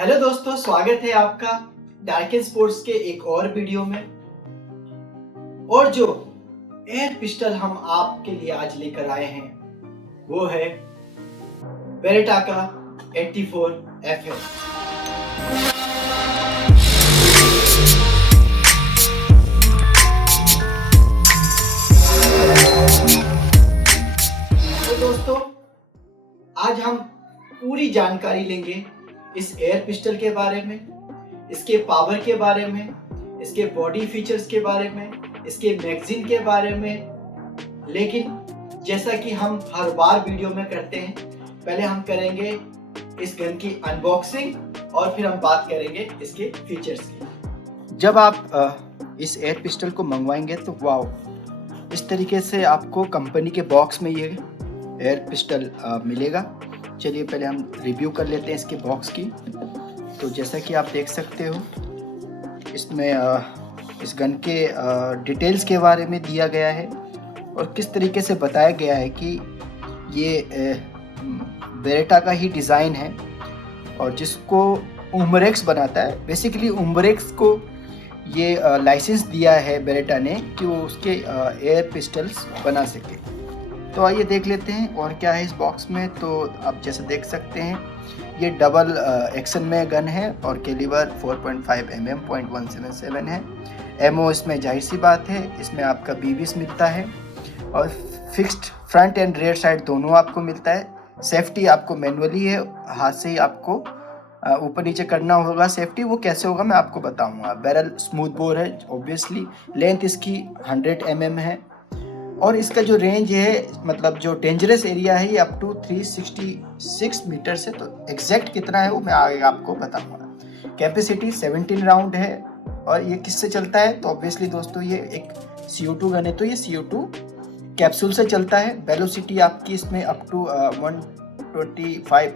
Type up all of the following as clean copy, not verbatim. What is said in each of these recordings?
Hello दोस्तों, स्वागत है आपका डार्कन स्पोर्ट्स के एक और वीडियो में। और जो एयर पिस्टल हम आपके लिए आज लेकर आए हैं वो है बेरेटा का 84 FL। तो दोस्तों, आज हम पूरी जानकारी लेंगे इस एयर पिस्टल के बारे में, इसके पावर के बारे में, इसके बॉडी फीचर्स के बारे में, इसके मैगजीन के बारे में। लेकिन जैसा कि हम हर बार वीडियो में करते हैं, पहले हम करेंगे इस गन की अनबॉक्सिंग और फिर हम बात करेंगे इसके फीचर्स की। जब आप इस एयर पिस्टल को मंगवाएंगे तो वाओ, इस तरीके से आपको कंपनी के बॉक्स में ये एयर पिस्टल मिलेगा। चलिए पहले हम रिव्यू कर लेते हैं इसके बॉक्स की। तो जैसा कि आप देख सकते हो, इसमें इस गन के डिटेल्स के बारे में दिया गया है और किस तरीके से बताया गया है कि ये बेरेटा का ही डिज़ाइन है और जिसको उम्ब्रेक्स बनाता है। बेसिकली उम्ब्रेक्स को ये लाइसेंस दिया है बेरेटा ने कि वो उसके एयर पिस्टल्स बना सके। तो आइए देख लेते हैं और क्या है इस बॉक्स में। तो आप जैसे देख सकते हैं, ये डबल एक्शन में गन है और कैलिबर 4.5 mm .177 है। एमओ इसमें जाहिर सी बात है, इसमें आपका BBs मिलता है और fixed front and rear side दोनों आपको मिलता है। सेफ्टी आपको मैनुअली है, हाथ से ही आपको ऊपर नीचे करना होगा। सेफ्टी वो कैसे होगा मैं आपको बताऊंगा। बैरल स्मूथ बोर है ऑब्वियसली। लेंथ इसकी 100 mm है और इसका जो रेंज है, मतलब जो डेंजरस एरिया है, ये अप टू 366 मीटर से। तो एग्जैक्ट कितना है वो मैं आगे आपको बताऊंगा। कैपेसिटी 17 राउंड है और ये किससे चलता है? तो ऑब्वियसली दोस्तों ये एक CO2 गन है, तो ये CO2 कैप्सूल से चलता है। वेलोसिटी आपकी इसमें अप टू 125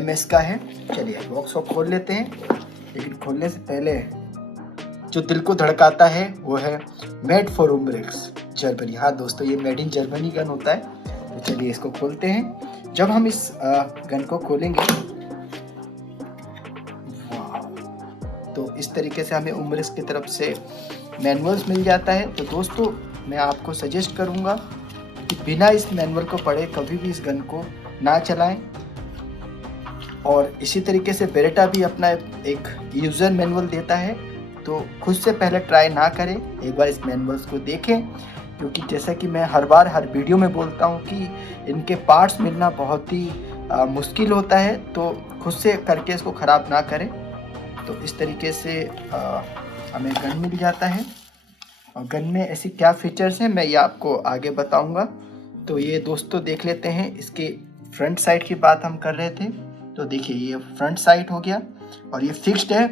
ms का है। चलिए बॉक्स को खोल लेते हैं, लेकिन खोलने से पहले जो दिल को धड़काता है वो है मेड फॉर उम्ब्रेक्स जर्मनी। हाँ दोस्तों, ये मेड इन जर्मनी गन होता है। तो चलिए इसको खोलते हैं। जब हम इस गन को खोलेंगे तो इस तरीके से हमें उम्ब्रेक्स की तरफ से मैनुअल्स मिल जाता है। तो दोस्तों मैं आपको सजेस्ट करूँगा कि बिना इस मैनुअल को पढ़े कभी भी इस गन को ना चलाएं। और इसी तरीके से बेरेटा भी अपना एक यूज़र मैनुअल देता है, तो खुद से पहले ट्राई ना करें, एक बार इस मैनुअल्स को देखें। क्योंकि जैसा कि मैं हर बार हर वीडियो में बोलता हूँ कि इनके पार्ट्स मिलना बहुत ही मुश्किल होता है, तो खुद से करके इसको ख़राब ना करें। तो इस तरीके से हमें गन मिल जाता है और गन में ऐसी क्या फीचर्स हैं मैं ये आपको आगे बताऊँगा। तो ये दोस्तों देख लेते हैं, इसके फ्रंट साइड की बात हम कर रहे थे। तो देखिए ये फ्रंट साइड हो गया और ये फिक्स्ड है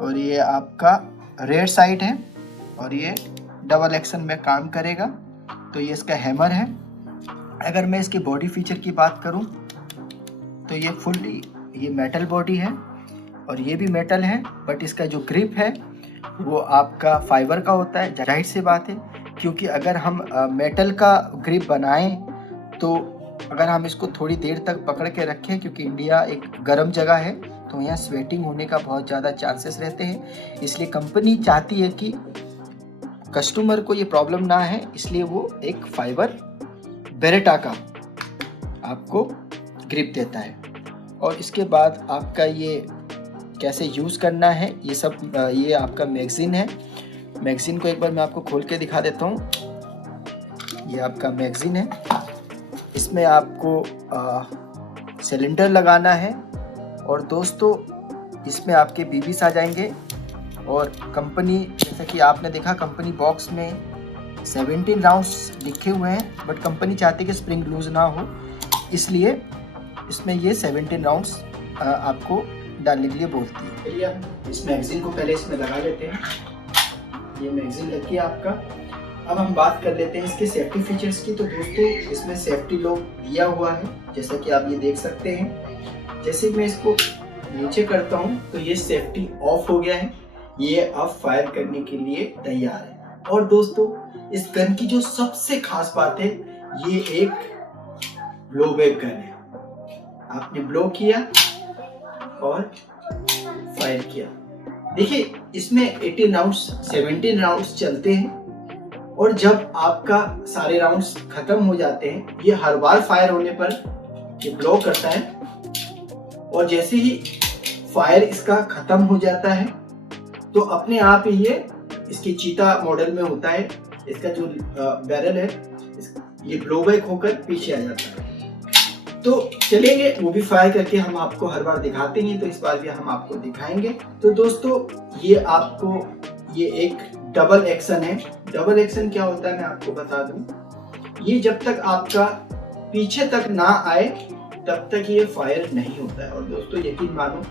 और ये आपका रेयर साइड है और ये डबल एक्शन में काम करेगा। तो ये इसका हैमर है। अगर मैं इसकी बॉडी फीचर की बात करूं तो ये फुल्ली ये मेटल बॉडी है और ये भी मेटल है, बट इसका जो ग्रिप है वो आपका फाइबर का होता है। जाहिर सी बात है, क्योंकि अगर हम मेटल का ग्रिप बनाएं तो अगर हम इसको थोड़ी देर तक पकड़ के रखें, क्योंकि इंडिया एक गर्म जगह है तो यहाँ स्वेटिंग होने का बहुत ज़्यादा चांसेस रहते हैं। इसलिए कंपनी चाहती है कि कस्टमर को ये प्रॉब्लम ना है, इसलिए वो एक फाइबर बेरेटा का आपको ग्रिप देता है। और इसके बाद आपका ये कैसे यूज़ करना है ये सब, ये आपका मैगजीन है। मैगजीन को एक बार मैं आपको खोल के दिखा देता हूँ। ये आपका मैगजीन है, इसमें आपको सिलेंडर लगाना है और दोस्तों इसमें आपके BBs आ जाएंगे। और कंपनी, जैसा कि आपने देखा, कंपनी बॉक्स में 17 राउंड्स लिखे हुए हैं, बट कंपनी चाहती है कि स्प्रिंग लूज ना हो, इसलिए इसमें ये 17 राउंड्स आपको डालने के लिए बोलती है। चलिए इस मैगजीन को पहले इसमें लगा लेते हैं। ये मैगजीन लग गया आपका। अब हम बात कर लेते हैं इसके सेफ्टी फीचर्स की। तो दोस्तों इसमें सेफ्टी लॉक दिया हुआ है, जैसा कि आप ये देख सकते हैं। जैसे मैं इसको नीचे करता हूँ तो ये सेफ्टी ऑफ हो गया है, ये अब फायर करने के लिए तैयार है। और दोस्तों इस गन की जो सबसे खास बात है, ये एक ब्लो बैक गन है। आपने ब्लो किया और फायर किया। देखिए इसमें 18 राउंड्स 17 राउंड्स चलते हैं और जब आपका सारे राउंड्स खत्म हो जाते हैं, ये हर बार फायर होने पर ये ब्लो करता है और जैसे ही फायर इसका खत्म हो जाता है तो अपने आप ही ये इसकी चीता मॉडल में होता है, इसका जो बैरल है ये ब्लो बैक होकर पीछे आ जाता है। तो चलेंगे वो भी फायर करके हम आपको हर बार दिखाते हैं, तो इस बार भी हम आपको दिखाएंगे। तो दोस्तों ये आपको ये एक डबल एक्शन है। डबल एक्शन क्या होता है मैं आपको बता दूं, ये जब तक आपका पीछे तक ना आए तब तक ये फायर नहीं होता है। और दोस्तों यकीन मानो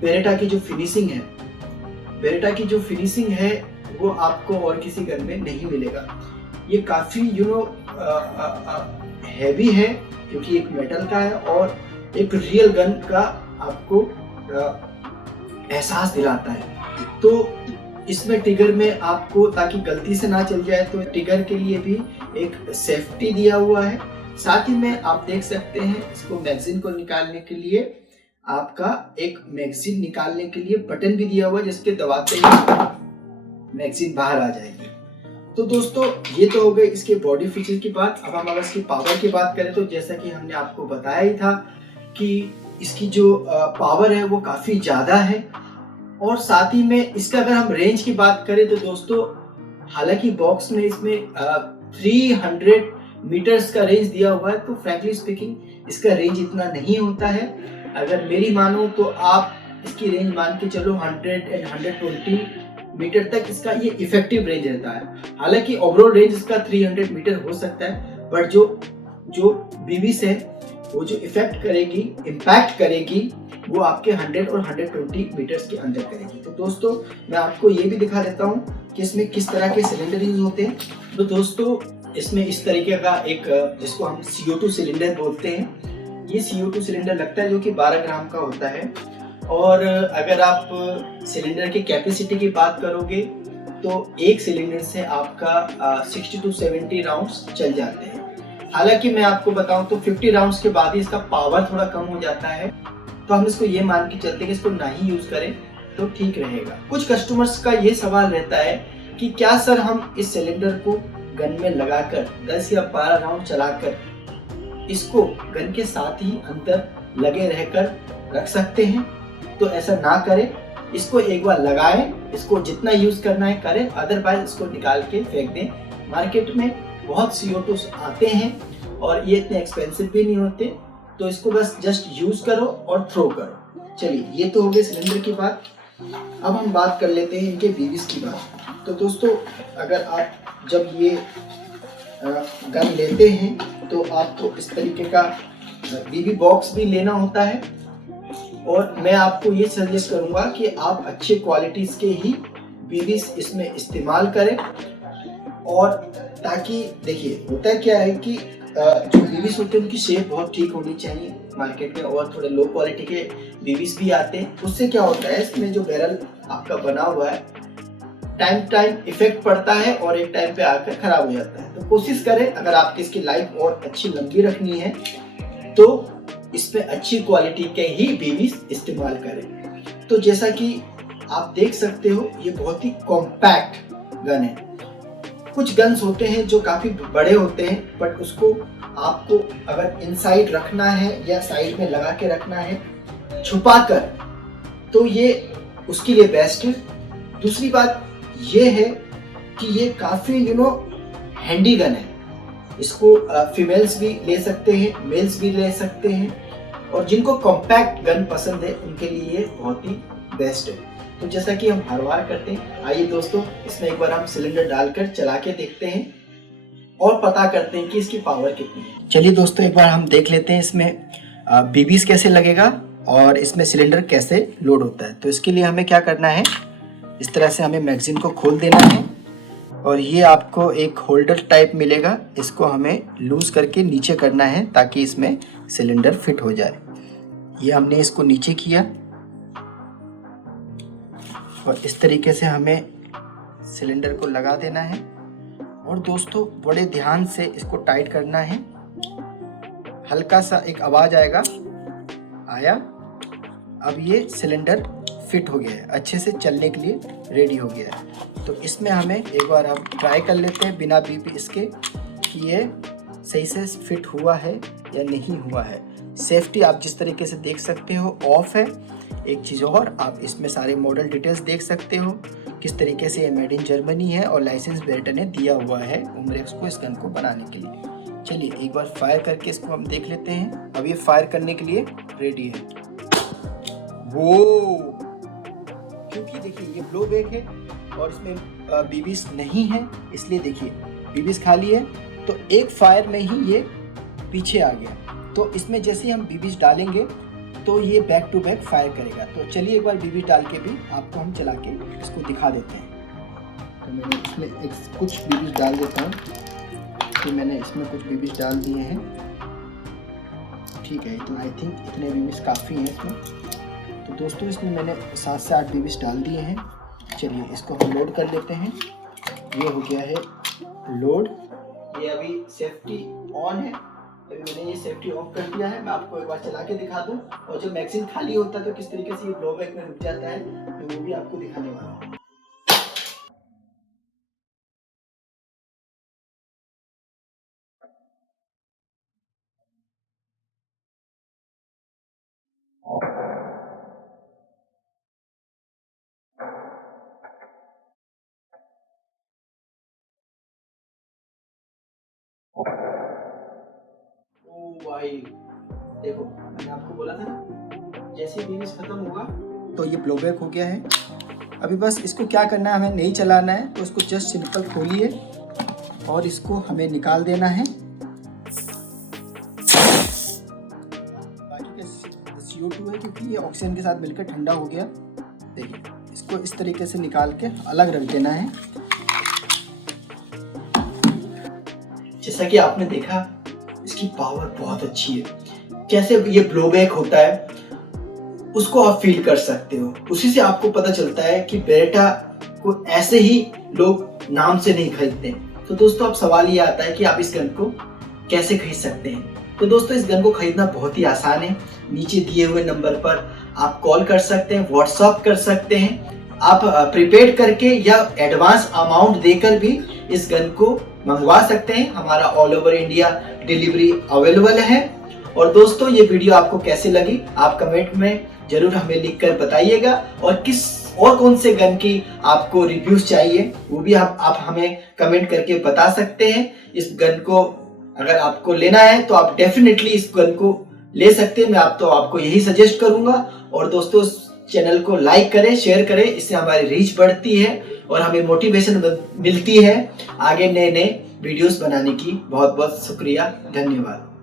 बेरेटा की जो फिनिशिंग है, बेरेटा की जो फिनिशिंग है वो आपको और किसी गन में नहीं मिलेगा। ये काफी हैवी है क्योंकि एक मेटल का है और एक रियल गन का आपको एहसास दिलाता है। तो इसमें ट्रिगर में आपको ताकि गलती से ना चल जाए तो ट्रिगर के लिए भी एक सेफ्टी दिया हुआ है। साथ ही में आप देख सकते हैं इसको मैगजीन को निकालने के लिए आपका एक मैगजीन निकालने के लिए बटन भी दिया हुआ है जिसके दबाते ही मैगजीन बाहर आ जाएगी। तो दोस्तों ये तो हो गई इसके बॉडी फीचर की बात। अब हम अगर इसकी पावर की बात करें तो जैसा कि हमने आपको बताया ही था कि इसकी जो पावर है वो काफ़ी ज़्यादा है। और साथ ही में इसका अगर हम रेंज की बात करें तो दोस्तों हालांकि बॉक्स में इसमें 300 मीटर्स का रेंज दिया हुआ है, तो फ्रैंकली स्पीकिंग इसका रेंज इतना नहीं होता है। अगर मेरी मानो तो आप इसकी रेंज मान के चलो 100 एंड 120 मीटर तक इसका ये इफेक्टिव रेंज रहता है। हालांकि ओवरऑल रेंज इसका 300 मीटर हो सकता है, बट जो बीबीस है वो जो इफेक्ट करेगी, इम्पैक्ट करेगी, वो आपके 100 और 120 मीटर्स के अंदर करेगी। तो दोस्तों मैं आपको ये भी दिखा देता हूँ कि इसमें किस तरह के सिलेंडर यूज होते हैं। तो दोस्तों इसमें इस तरीके का एक जिसको हम CO2 सिलेंडर बोलते हैं, ये CO2 सिलेंडर लगता है जो कि 12 ग्राम का होता है। और अगर आप सिलेंडर की कैपेसिटी की बात करोगे तो एक सिलेंडर से आपका 60 to 70 राउंड्स चल जाते हैं। हालांकि मैं आपको बताऊं तो 50 राउंड्स के बाद ही इसका पावर थोड़ा कम हो जाता है, तो हम इसको ये मान के चलते हैं कि इसको ना ही यूज करें तो ठीक रहेगा। कुछ कस्टमर्स का ये सवाल रहता है कि क्या सर हम इस सिलेंडर को गन में लगाकर 10 या 12 राउंड चलाकर इसको गन के साथ ही अंदर लगे रहकर रख सकते हैं? तो ऐसा ना करें, इसको एक बार लगाएं, इसको जितना यूज करना है करें, अदरवाइज इसको निकाल के फेंक दें। मार्केट में बहुत CO2 आते हैं और ये इतने एक्सपेंसिव भी नहीं होते, तो इसको बस जस्ट यूज करो और थ्रो करो। चलिए ये तो हो गई सिलेंडर की बात। अब हम बात कर लेते हैं इनके बीबीस की बात। तो दोस्तों अगर आप जब ये गन लेते हैं तो आपको इस तरीके का बीबी बॉक्स भी लेना होता है, और मैं आपको ये सजेस्ट करूंगा कि आप अच्छे क्वालिटीज के ही बीबीस इसमें इस्तेमाल करें। और ताकि देखिए होता क्या है कि जो बीबीस होते हैं उनकी शेप बहुत ठीक होनी चाहिए। मार्केट में और थोड़े लो क्वालिटी के बीबीस भी आते हैं, उससे क्या होता है इसमें जो बैरल आपका बना हुआ है टाइम इफेक्ट पड़ता है और एक टाइम पे आकर खराब हो जाता है। तो कोशिश करें अगर आपकी इसकी लाइफ और अच्छी लंबी रखनी है तो इसमें अच्छी क्वालिटी के ही बीबीस इस्तेमाल करें। तो जैसा कि आप देख सकते हो ये बहुत ही कॉम्पैक्ट गन है। कुछ गन्स होते हैं जो काफी बड़े होते हैं, बट उसको आपको अगर इनसाइड रखना है या साइड में लगा के रखना है छुपा कर, तो ये उसके लिए बेस्ट है। दूसरी बात ये है कि ये काफी हैंडी गन है। इसको फीमेल्स भी ले सकते हैं, मेल्स भी ले सकते हैं, और जिनको कॉम्पैक्ट गन पसंद है उनके लिए ये बहुत ही बेस्ट है। तो जैसा कि हम हर बार करते हैं, आइए दोस्तों इसमें एक बार हम सिलेंडर डालकर चला के देखते हैं और पता करते हैं कि इसकी पावर कितनी है। चलिए दोस्तों एक बार हम देख लेते हैं इसमें बीबीस कैसे लगेगा और इसमें सिलेंडर कैसे लोड होता है। तो इसके लिए हमें क्या करना है, इस तरह से हमें मैगजीन को खोल देना है और ये आपको एक होल्डर टाइप मिलेगा, इसको हमें लूज करके नीचे करना है ताकि इसमें सिलेंडर फिट हो जाए। ये हमने इसको नीचे किया और इस तरीके से हमें सिलेंडर को लगा देना है और दोस्तों बड़े ध्यान से इसको टाइट करना है। हल्का सा एक आवाज आएगा, आया। अब ये सिलेंडर फिट हो गया है, अच्छे से चलने के लिए रेडी हो गया है। तो इसमें हमें एक बार अब ट्राई कर लेते हैं बिना बीप इसके कि ये सही से फिट हुआ है या नहीं हुआ है। सेफ्टी आप जिस तरीके से देख सकते हो ऑफ है। एक चीज़ और, आप इसमें सारे मॉडल डिटेल्स देख सकते हो किस तरीके से ये मेड इन जर्मनी है और लाइसेंस बेरेटा ने दिया हुआ है उम्रेक्स को इस गन को बनाने के लिए। चलिए एक बार फायर करके इसको हम देख लेते हैं। अब ये फायर करने के लिए रेडी है। वो क्योंकि देखिए ये ब्लो बैक है और इसमें बीबीस नहीं है, इसलिए देखिए बीबीस खाली है, तो एक फायर में ही ये पीछे आ गया। तो इसमें जैसे ही हम बीबीस डालेंगे तो ये बैक टू बैक फायर करेगा। तो चलिए एक बार बीबीस डाल के भी आपको हम चला के इसको दिखा देते हैं। तो मैंने इसमें कुछ बीबीस डाल देता हूँ। तो मैंने इसमें कुछ बीबीस डाल दिए हैं, ठीक है। तो आई थिंक इतने बीबीस काफ़ी हैं इसमें। तो दोस्तों इसमें मैंने 7 से 8 बीबीस डाल दिए हैं। चलिए इसको हम लोड कर लेते हैं। ये हो गया है लोड। ये अभी सेफ्टी ऑन है, अभी मैंने ये सेफ्टी ऑफ कर दिया है। मैं आपको एक बार चला के दिखा दूं, और जब मैगजीन खाली होता है तो किस तरीके से ये ब्लो बैक में रुक जाता है, तो वो भी आपको दिखाने वाला हूँ। ओ भाई देखो, मैंने आपको बोला था ना, जैसे ही बीबीस खत्म होगा तो ये ब्लो बैक हो गया है। अभी बस इसको क्या करना है, हमें नहीं चलाना है, तो इसको जस्ट सिंपल खोलिए और इसको हमें निकाल देना है। बाकी का CO2 है क्योंकि ये ऑक्सीजन के साथ मिलकर ठंडा हो गया। देखिए इसको इस तरीके से निकाल के अलग रख देना है। जैसा कि आपने देखा इसकी पावर बहुत अच्छी है। कैसे ये ब्लो बैक होता है उसको आप फील कर सकते हो। उसी से आपको पता चलता है कि बेरेटा को ऐसे ही लोग नाम से नहीं खरीदते। तो दोस्तों अब सवाल ये आता है कि आप इस गन को कैसे खरीद सकते हैं। तो दोस्तों इस गन को खरीदना बहुत ही आसान है। नीचे दिए हुए नंबर पर आप कॉल कर सकते हैं, व्हाट्सएप कर सकते हैं। आप प्रीपेड करके या एडवांस अमाउंट देकर भी इस गन को मंगवा सकते हैं। हमारा all over India delivery available है। और दोस्तों ये वीडियो आपको कैसे लगी आप कमेंट में जरूर हमें लिखकर बताइएगा, और किस और कौन से गन की आपको रिव्यूज चाहिए वो भी आप हमें कमेंट करके बता सकते हैं। इस गन को अगर आपको लेना है तो आप डेफिनेटली इस गन को ले सकते हैं। मैं आपको यही सजेस्ट करूंगा। और दोस्तों चैनल को लाइक करें, शेयर करें, इससे हमारी रीच बढ़ती है और हमें मोटिवेशन मिलती है आगे नए नए वीडियोस बनाने की। बहुत बहुत शुक्रिया, धन्यवाद।